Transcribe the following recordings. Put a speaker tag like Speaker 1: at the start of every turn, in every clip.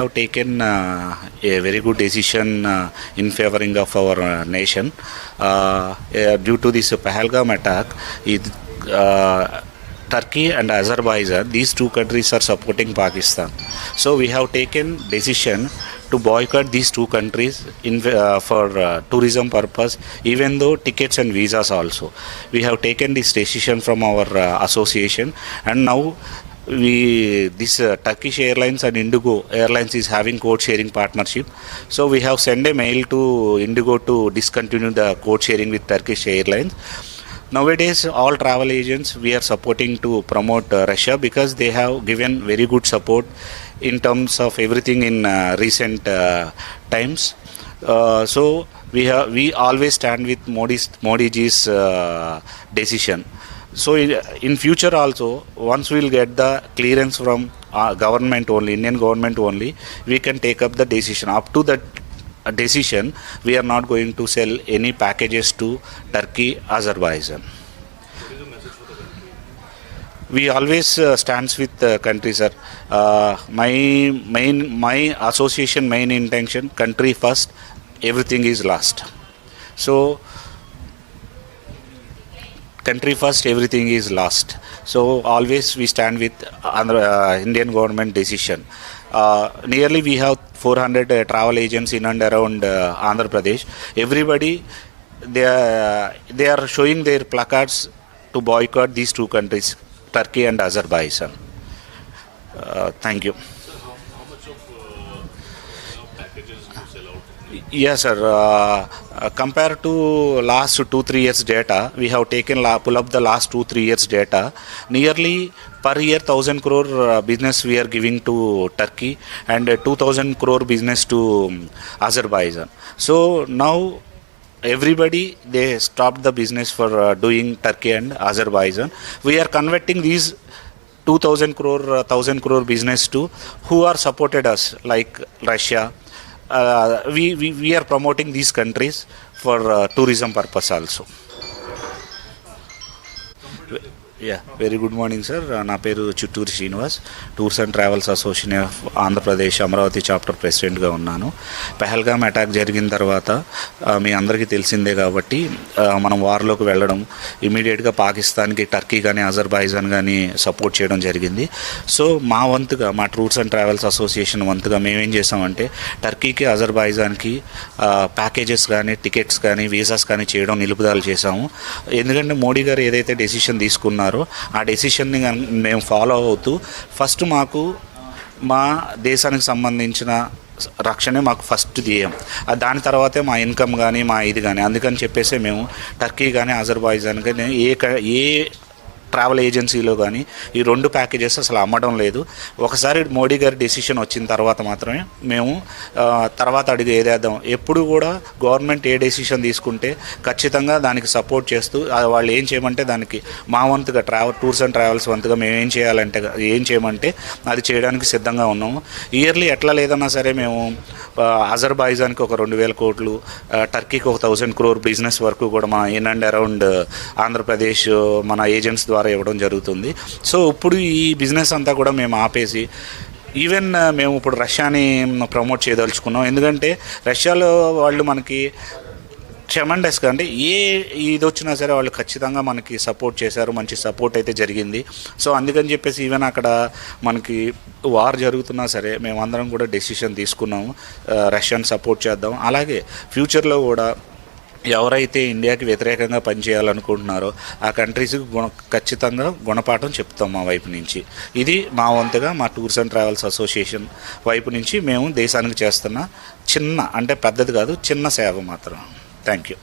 Speaker 1: have taken uh, a very good decision uh, in favoring of our uh, nation. Uh, uh, due to this Pahalgam attack, it, uh, Turkey and Azerbaijan, these two countries are supporting Pakistan. So we have taken decision to boycott these two countries in, uh, for uh, tourism purpose, even though tickets and visas also. We have taken this decision from our uh, association, and now we this uh, Turkish Airlines and Indigo Airlines is having code sharing partnership. So we have sent a mail to Indigo to discontinue the code sharing with Turkish Airlines. Nowadays, all travel agents we are supporting to promote uh, Russia because they have given very good support in terms of everything in uh, recent uh, times. Uh, so we have we always stand with Modi's Modi ji's uh, decision. So in, future also, once we'll get the clearance from uh, government only, Indian government only, we can take up the decision. Up to that uh, decision, we are not going to sell any packages to Turkey, Azerbaijan. We always uh, stands with the country, sir. Uh, my main, my association main intention, country first, everything is last. So country first everything is lost so always we stand with uh, indian government decision. Uh, nearly we have 400 uh, travel agents in and around uh, andhra pradesh. Everybody they are, they are showing their placards to boycott these two countries turkey and azerbaijan. Uh, thank you Yes, sir. Uh, uh, compared to last two three years data, we have taken la- pull up the last two three years data. Nearly per year thousand crore uh, business we are giving to Turkey and uh, two thousand crore business to um, Azerbaijan. So now everybody they stopped the business for uh, doing Turkey and Azerbaijan. We are converting these 2000 crore uh, 1000 crore business to who are supported us like russia uh, we, we we are promoting these countries for uh, tourism purpose also
Speaker 2: yeah very good morning sir నా పేరు Chitturu Srinivas. Tours and travels association of Andhra Pradesh Amaravati chapter ప్రెసిడెంట్గా ఉన్నాను. Pahalgam attack జరిగిన తర్వాత uh, మీ అందరికీ తెలిసిందే కాబట్టి uh, మనం వార్లోకి వెళ్ళడం ఇమీడియట్గా పాకిస్తాన్కి టర్కీ కానీ అజర్బైజాన్ కానీ సపోర్ట్ చేయడం జరిగింది. సో మా వంతుగా మా టూర్స్ అండ్ ట్రావెల్స్ అసోసియేషన్ వంతుగా మేమేం చేసామంటే టర్కీకి అజర్బైజాన్కి ప్యాకేజెస్ కానీ టికెట్స్ కానీ వీసాస్ కానీ చేయడం నిలుపుదల చేశాము. ఎందుకంటే మోడీ గారు ఏదైతే డెసిషన్ తీసుకున్నారు ఆ డెసిషన్ని మేము ఫాలో అవుతూ ఫస్ట్ మాకు మా దేశానికి సంబంధించిన రక్షణే మాకు ఫస్ట్ ధ్యేయం. దాని తర్వాతే మా ఇన్కమ్ కానీ మా ఇది కానీ అందుకని చెప్పేసి మేము టర్కీ కానీ అజర్బైజాన్ కానీ ఏ క- ఏ ట్రావెల్ ఏజెన్సీలో కానీ ఈ రెండు ప్యాకేజెస్ అసలు అమ్మడం లేదు. ఒకసారి మోడీ గారి డెసిషన్ వచ్చిన తర్వాత మాత్రమే మేము తర్వాత అడిగి ఏదేద్దాం. ఎప్పుడు కూడా గవర్నమెంట్ ఏ డెసిషన్ తీసుకుంటే ఖచ్చితంగా దానికి సపోర్ట్ చేస్తూ వాళ్ళు ఏం చేయమంటే దానికి మా వంతుగా ట్రావెల్ టూర్స్ అండ్ ట్రావెల్స్ వంతుగా మేము ఏం చేయాలంటే ఏం చేయమంటే అది చేయడానికి సిద్ధంగా ఉన్నాము. ఇయర్లీ ఎట్లా లేదన్నా సరే మేము ఆ, అజర్బైజాన్కి ఒక రెండు వేల కోట్లు టర్కీకి ఒక థౌజండ్ క్రోర్ బిజినెస్ వరకు కూడా మన ఇన్ అండ్ అరౌండ్ ఆంధ్రప్రదేశ్ మన ఏజెంట్స్ ద్వారా ఇవ్వడం జరుగుతుంది. సో ఇప్పుడు ఈ బిజినెస్ అంతా కూడా మేము ఆపేసి ఈవెన్ మేము ఇప్పుడు రష్యాని ప్రమోట్ చేయదలుచుకున్నాం. ఎందుకంటే రష్యాలో వాళ్ళు మనకి ట్రెమండస్గా అంటే ఏ ఇది వచ్చినా సరే వాళ్ళు ఖచ్చితంగా మనకి సపోర్ట్ చేశారు మంచి సపోర్ట్ అయితే జరిగింది. సో అందుకని చెప్పేసి ఈవెన్ అక్కడ మనకి వార్ జరుగుతున్నా సరే మేమందరం కూడా డెసిషన్ తీసుకున్నాము. రష్యాని సపోర్ట్ చేద్దాం. అలాగే ఫ్యూచర్లో కూడా ఎవరైతే ఇండియాకి వ్యతిరేకంగా పనిచేయాలనుకుంటున్నారో ఆ కంట్రీస్కి గుణ ఖచ్చితంగా గుణపాఠం చెప్తాం మా వైపు నుంచి. ఇది మా వంతుగా మా టూర్స్ అండ్ ట్రావెల్స్ అసోసియేషన్ వైపు నుంచి మేము దేశానికి చేస్తున్న చిన్న అంటే పెద్దది కాదు చిన్న సేవ మాత్రం. Thank you.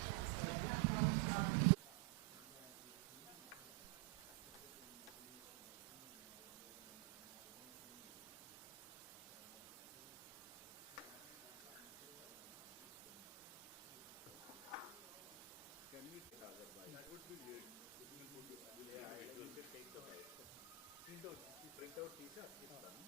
Speaker 2: ప్రింట్అవుట్ ప్రింట్అవుట్ తీసి అతికిస్తాను